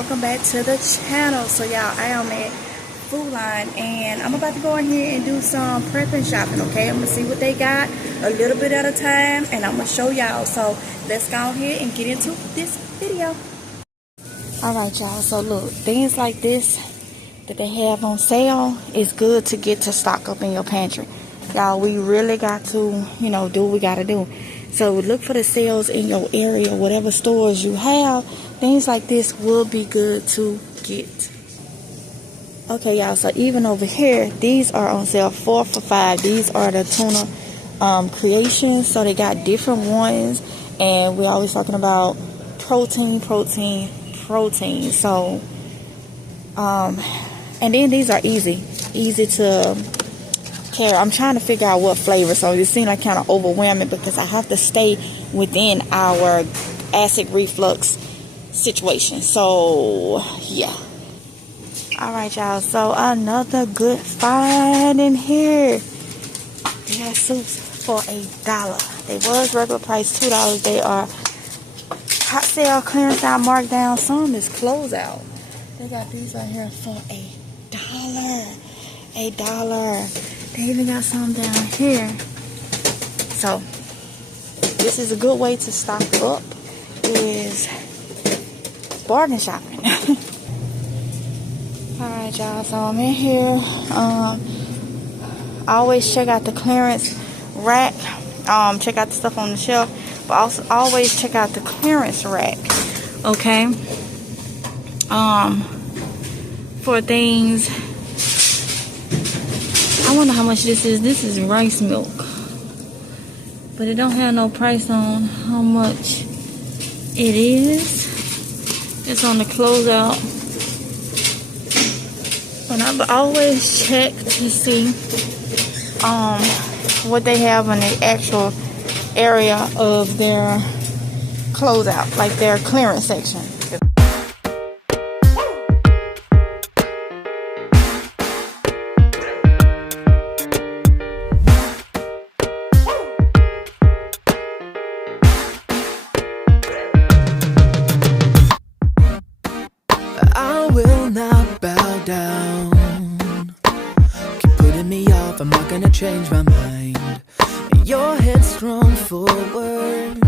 welcome back to the channel. So y'all, I am at Food Line and I'm about to go in here and do some prepping shopping. Okay, I'm gonna see what they got a little bit at a time and I'm gonna show y'all. So let's go ahead and get into this video. Alright y'all, so look, things like this that they have on sale is good to get to stock up in your pantry. Y'all, we really got to, do what we gotta do. So look for the sales in your area, whatever stores you have. Things like this will be good to get. Okay, y'all, so even over here, these are on sale 4 for $5. These are the tuna creations. So they got different ones. And we're always talking about protein. So, and then these are easy to carry. I'm trying to figure out what flavor, so it seems like kind of overwhelming because I have to stay within our acid reflux situation. So yeah. All right, y'all, so another good find in here. They got soups for $1. They was regular price $2. They are hot sale, clearance out, markdown. Some is close out. They got these right here for $1. $1. They even got some down here. So this is a good way to stock up, is bargain shopping. Alright y'all, so I'm in here. I always check out the clearance rack. Check out the stuff on the shelf, but also always check out the clearance rack. Okay. For things, I wonder how much this is. This is rice milk, but it don't have no price on how much it is. It's on the closeout. And I always check to see what they have in the actual area of their closeout, like their clearance section. I will not bow down. Keep putting me off, I'm not gonna change my mind. Your head's strong forward,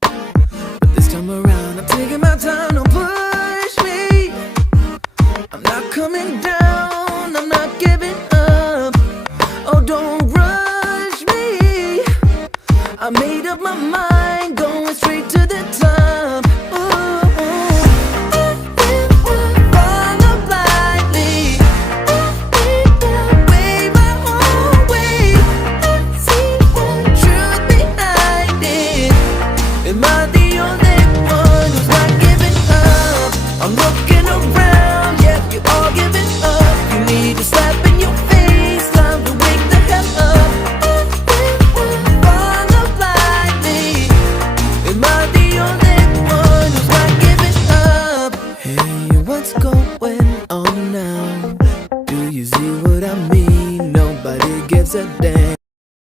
but this time around I'm taking my time. Don't push me, I'm not coming down, I'm not giving up. Oh, don't rush me, I made up my mind, going straight to the top.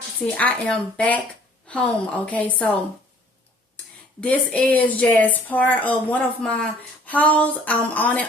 See, I am back home. Okay, so this is just part of one of my hauls. I'm on it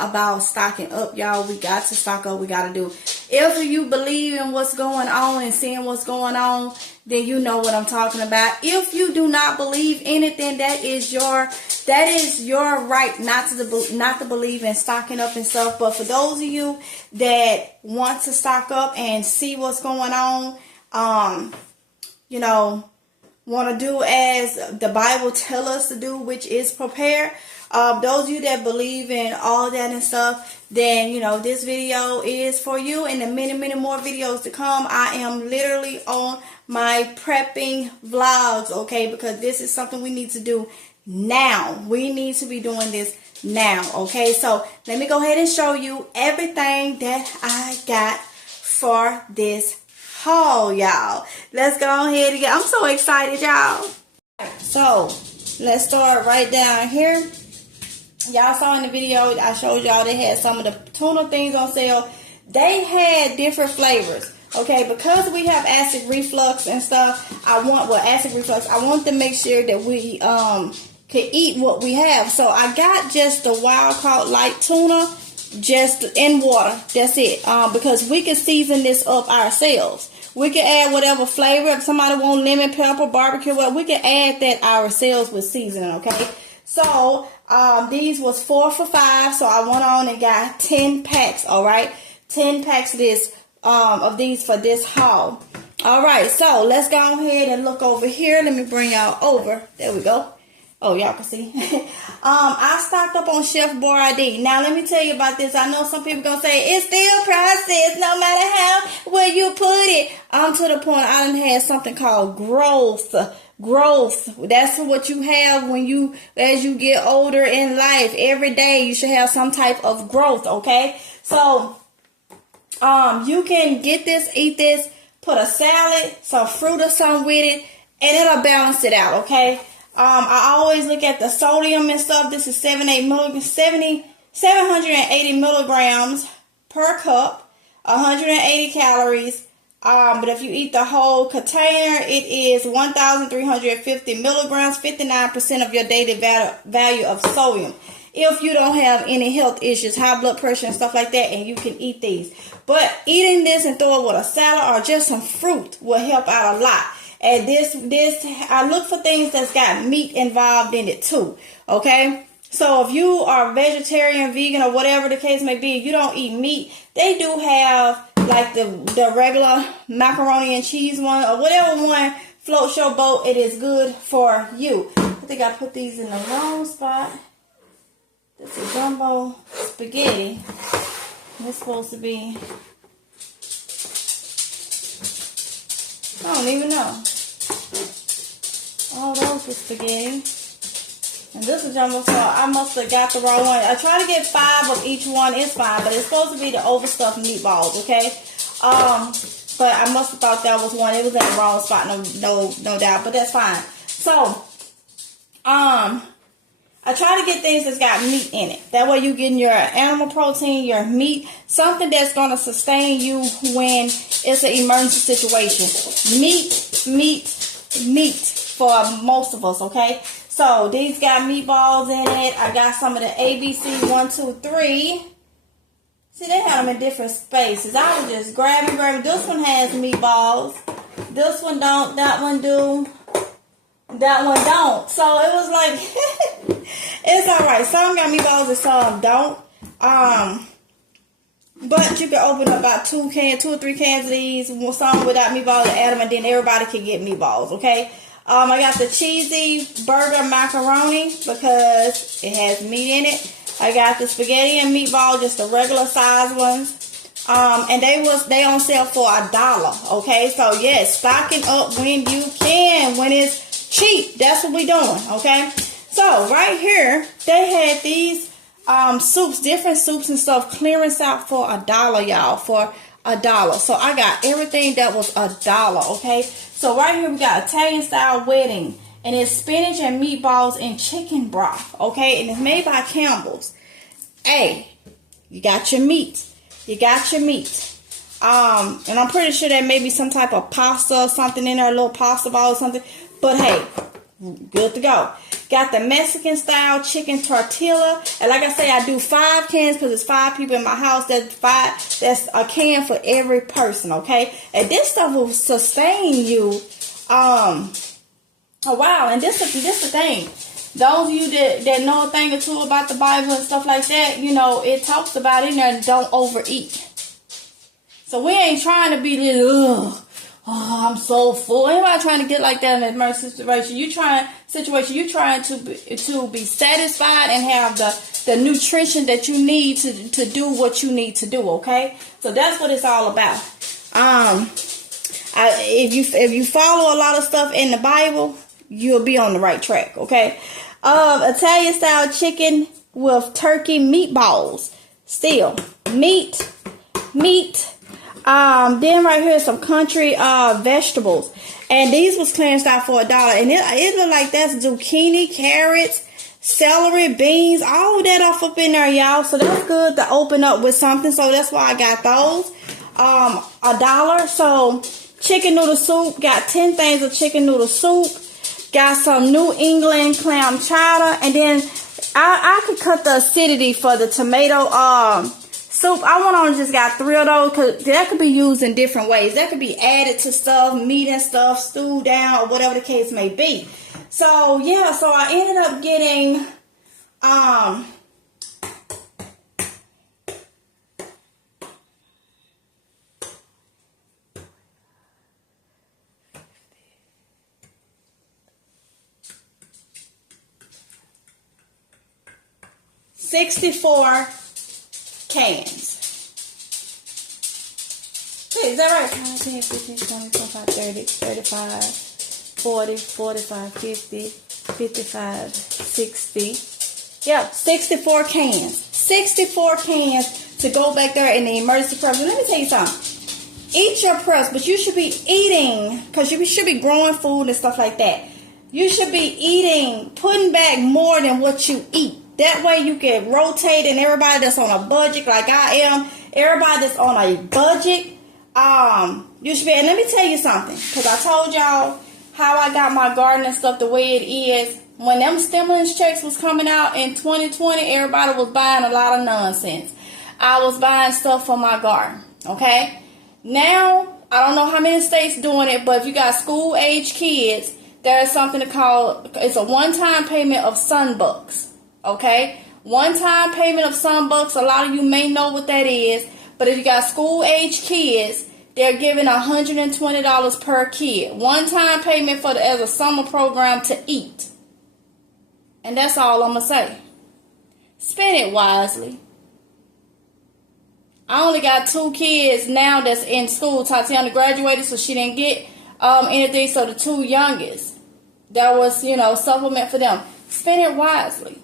about stocking up, y'all. We got to stock up. We got to do. If you believe in what's going on and seeing what's going on, then you know what I'm talking about. If you do not believe in it, then that is your right not to believe in stocking up and stuff. But for those of you that want to stock up and see what's going on, want to do as the Bible tells us to do, which is prepare. Those of you that believe in all that and stuff, then this video is for you. And the many more videos to come, I am literally on my prepping vlogs, okay, because this is something we need to do now. We need to be doing this now, okay. So let me go ahead and show you everything that I got for this haul, y'all. Let's go ahead and I'm so excited, y'all. So let's start right down here. Y'all saw in the video I showed y'all they had some of the tuna things on sale. They had different flavors. Okay, because we have acid reflux and stuff, I want to make sure that we can eat what we have. So I got just the wild caught light tuna, just in water. That's it. Because we can season this up ourselves. We can add whatever flavor. If somebody want lemon, pepper, barbecue, well, we can add that ourselves with seasoning, okay? So, these was 4 for $5. So I went on and got 10 packs, all right? 10 packs of these for this haul. All right, so let's go ahead and look over here. Let me bring y'all over. There we go. Oh, y'all can see. I stocked up on Chef Boyardee. Now, let me tell you about this. I know some people going to say, it's still processed no matter how where you put it. To the point, I done had something called growth. That's what you have as you get older in life. Every day, you should have some type of growth, okay? So, you can get this, eat this, put a salad, some fruit or something with it, and it'll balance it out, okay? I always look at the sodium and stuff. This is 780 milligrams per cup, 180 calories. But if you eat the whole container, it is 1,350 milligrams, 59% of your daily value of sodium. If you don't have any health issues, high blood pressure and stuff like that, and you can eat these. But eating this and throw it with a salad or just some fruit will help out a lot. And this, I look for things that's got meat involved in it too. Okay. So if you are vegetarian, vegan, or whatever the case may be, you don't eat meat, they do have like the regular macaroni and cheese one or whatever one floats your boat. It is good for you. I think I put these in the wrong spot. This is jumbo spaghetti. It's supposed to be, I don't even know. Oh, those were spaghetti. And this is jumbo, so I must have got the wrong one. I try to get 5 of each one. It's fine, but it's supposed to be the overstuffed meatballs, okay? But I must have thought that was one. It was in the wrong spot, no doubt, but that's fine. So, I try to get things that's got meat in it. That way you're getting your animal protein, your meat, something that's going to sustain you when it's an emergency situation. Meat for most of us, okay? So these got meatballs in it. I got some of the ABC 1, 2, 3. See, they had them in different spaces. I was just grabbing. This one has meatballs. This one don't. That one do. That one don't. So it was like, it's alright. Some got meatballs and some don't. But you can open up about 2 or 3 cans of these. Some without meatballs and add them, and then everybody can get meatballs, okay? I got the cheesy burger macaroni because it has meat in it. I got the spaghetti and meatball, just the regular size ones. And they on sale for $1, okay? So yes, stocking up when you can, when it's cheap. That's what we doing, okay? So right here, they had these soups, different soups and stuff, clearance out for $1, y'all, for $1. So I got everything that was $1, okay? So right here we got Italian style wedding, and it's spinach and meatballs and chicken broth, okay? And it's made by Campbell's. Hey, you got your meat. You got your meat. And I'm pretty sure there may be some type of pasta or something in there, a little pasta ball or something. But hey, good to go. Got the Mexican style chicken tortilla. And like I say, I do 5 cans because it's 5 people in my house. That's a can for every person, okay? And this stuff will sustain you a while. And this the thing. Those of you that know a thing or two about the Bible and stuff like that, you know, it talks about in there, don't overeat. So we ain't trying to be this, I'm so full. Anybody trying to get like that in an emergency situation? You trying to be satisfied and have the nutrition that you need to do what you need to do. Okay, so that's what it's all about. If you follow a lot of stuff in the Bible, you'll be on the right track. Okay, Italian style chicken with turkey meatballs. Still meat. Then right here some country vegetables, and these was clearanced out for $1, and it look like that's zucchini, carrots, celery, beans, all of that off up in there, y'all. So that's good to open up with something. So that's why I got those. $1. So chicken noodle soup, got 10 things of chicken noodle soup. Got some New England clam chowder. And then I could cut the acidity for the tomato soup. I went on and just got 3 of those because that could be used in different ways. That could be added to stuff, meat and stuff, stewed down, or whatever the case may be. So yeah, so I ended up getting 64 cans. Wait, is that right? 9, 10, 15, 20, 25, 30, 35, 40, 45, 50, 55, 60. Yeah, 64 cans. 64 cans to go back there in the emergency prep. Let me tell you something. Eat your preps, but you should be eating, because you should be growing food and stuff like that. You should be eating, putting back more than what you eat. That way you can rotate, and everybody that's on a budget like I am, everybody that's on a budget, you should be. And let me tell you something, because I told y'all how I got my garden and stuff the way it is. When them stimulus checks was coming out in 2020, everybody was buying a lot of nonsense. I was buying stuff for my garden, okay? Now, I don't know how many states doing it, but if you got school-age kids, there's something to call, it's a one-time payment of Sunbucks. Okay, one-time payment of $100. A lot of you may know what that is, but if you got school-age kids, they're giving $120 per kid. One-time payment for as a summer program to eat, and that's all I'm gonna say. Spend it wisely. I only got 2 kids now that's in school. Tatiana graduated, so she didn't get anything. So the 2 youngest, that was supplement for them. Spend it wisely.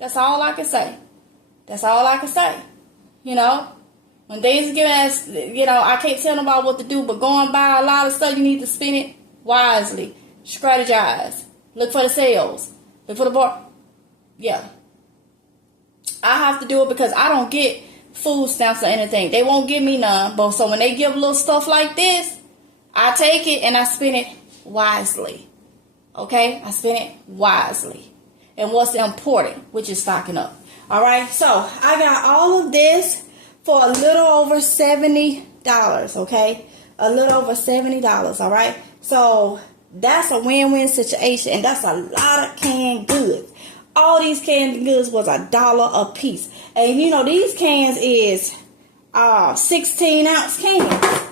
That's all I can say. That's all I can say. When things are given us, I can't tell nobody what to do, but go and buy a lot of stuff, you need to spend it wisely. Strategize. Look for the sales. Look for the bar. Yeah. I have to do it because I don't get food stamps or anything. They won't give me none. But so when they give little stuff like this, I take it and I spend it wisely. Okay? I spend it wisely. And what's important, which is stocking up. All right, so I got all of this for a little over $70, okay? A little over $70, all right? So that's a win-win situation, and that's a lot of canned goods. All these canned goods was $1 a piece. And these cans is 16-ounce cans.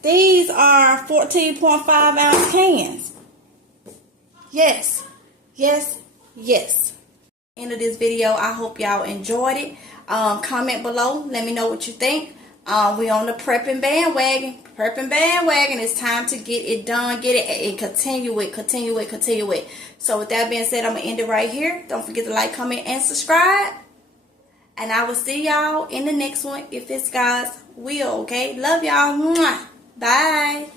These are 14.5-ounce cans. Yes. End of this video. I hope y'all enjoyed it. Comment below. Let me know what you think. We on the prepping bandwagon. It's time to get it done. Get it and continue it. So with that being said, I'm gonna end it right here. Don't forget to like, comment, and subscribe. And I will see y'all in the next one if it's God's will. Okay. Love y'all. Bye.